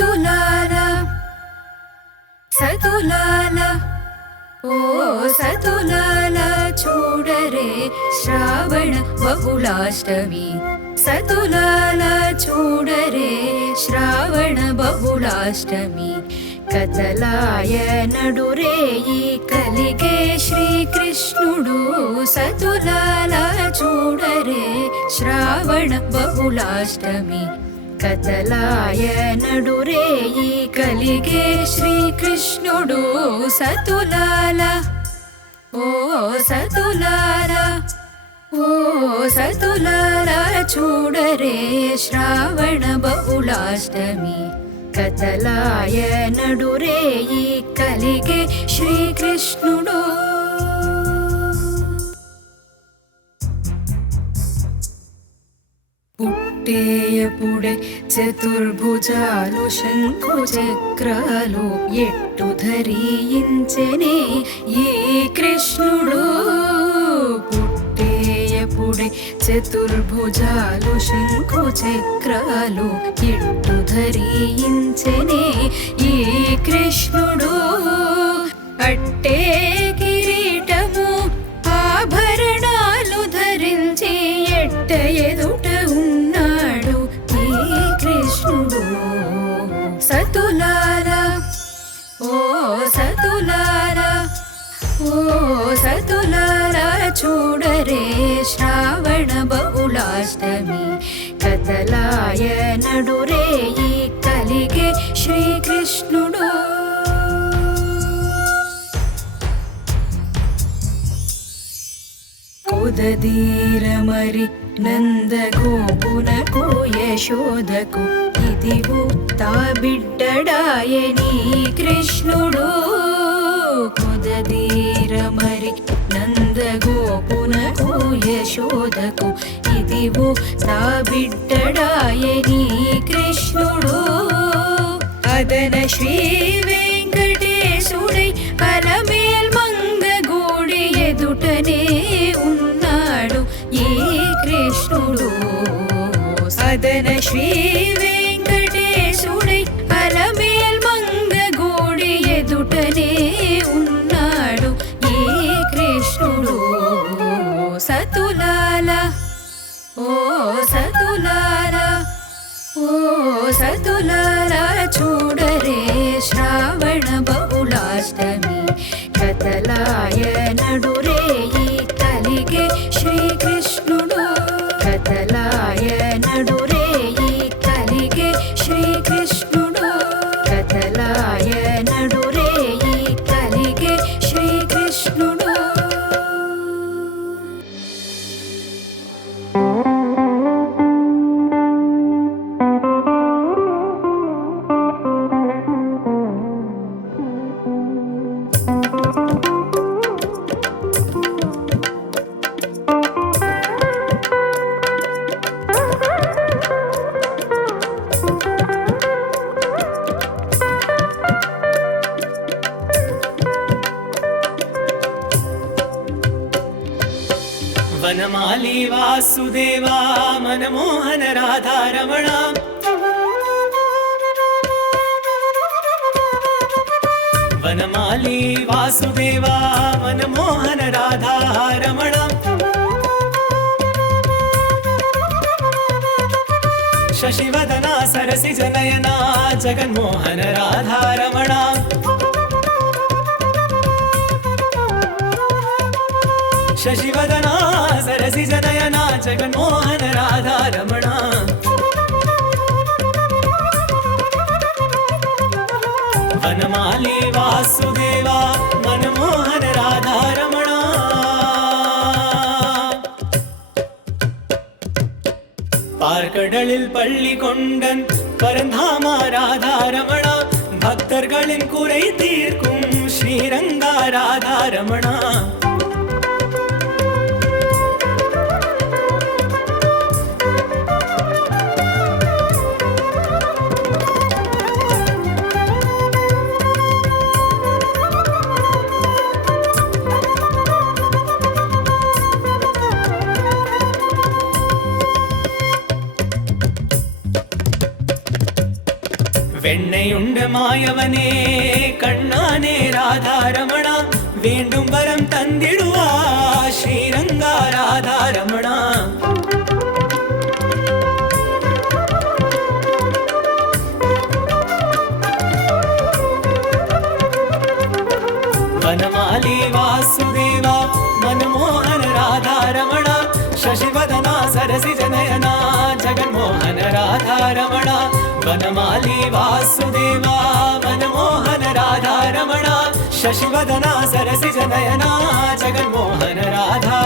సతులాల సతులాల ఓ సతులాల చూడరే శ్రావణ బహుళాష్టమి సతులాల చూడరే శ్రావణ బహుళాష్టమి కథలాయ నడురే ఈ కలిగే శ్రీకృష్ణుడు సతులాల చూడరే శ్రావణ బహుళాష్టమి కథలాయ నడురే ఈ కలిగే శ్రీకృష్ణుడు సతులాల ఓ సతులాల ఓ సతులాల చూడరే శ్రావణ బహుళాష్టమి కథలాయ నడురే ఈ కలిగే శ్రీకృష్ణుడు పుట్టేయపుడే చతుర్భుజాలు శంఖు చక్రాలు ఎట్టు ధరించెనే ఈ కృష్ణుడు పుట్టేయపుడే చతుర్భుజాలు శంఖు చక్రాలు ఎట్టు ధరించెనే ఈ కృష్ణుడు అట్టే కిరీటము ఆభరణాలు ధరించి ఎట్ట ఎదుట ఉన్నాడు ఈ కృష్ణుడు సతులాల ఓ సతులాల ఓ సతులాల చూడరే శ్రావణ బహుళాష్టమి కథలాయ నడురే ఈ కలిగే శ్రీకృష్ణుడు ఉదదీరమరి నందగోపునకు యశోదకు ఇదిగో తా బిడ్డడాయని కృష్ణుడు ఉదదీరమరి నందగోపునకు యశోదకు ఇదిగో తా బిడ్డడాయని కృష్ణుడు అదన శ్రీ వెంకటేశుడై అలమేల్ మంగగూడి ఎదుటనే ఉన్నాడు ఈ కృష్ణుడు సదన శ్రీ వెంకటేశుడై అలమేల్ మంగగూడి ఎదుటనే ఉన్నాడు ఈ కృష్ణుడు సతులాల ఓ సతులాల ఓ సతులాల చూడరే శ్రావణ బహుళాష్టమి కథలాయ నడురే ఈ కలిగే శ్రీకృష్ణుడు కథలాయ నడురే ఈ కలిగే శ్రీకృష్ణుడు కథలాయ నడురే ఈ కలిగే శ్రీకృష్ణుడు వనమాలి వాసుదేవా మనమోహన రాధారమణ వనమాలి వాసుదేవా మనమోహన రాధారమణ శశివదన సరసిజ నయన జగన్మోహన రాధారమణ శశివదన సరసిజ నయన జగన్మోహన రాధారమణ వనమాలి వాసుదేవా మనమోహన రాధారమణ பார்க்கடலில் பள்ளி கொண்டன் பரந்தாமா ராதாரமணா பக்தர்களின் குறை தீர்க்கும் ஸ்ரீரங்கா ராதாரமணா என்னையுண்ட மாயவனே கண்ணானே ராதாரமணா வேண்டும் வரம் தந்திடுவா ஸ்ரீரங்கா ராதாரமணா वनमाली वासुदेवा मनमोहन राधारमणा शशिवदना सरसिजनयना जगन्मोहन राधारमणा वनमाली वासुदेवा मनमोहन राधारमणा शशिवदना सरसिजनयना जगन्मोहन राधा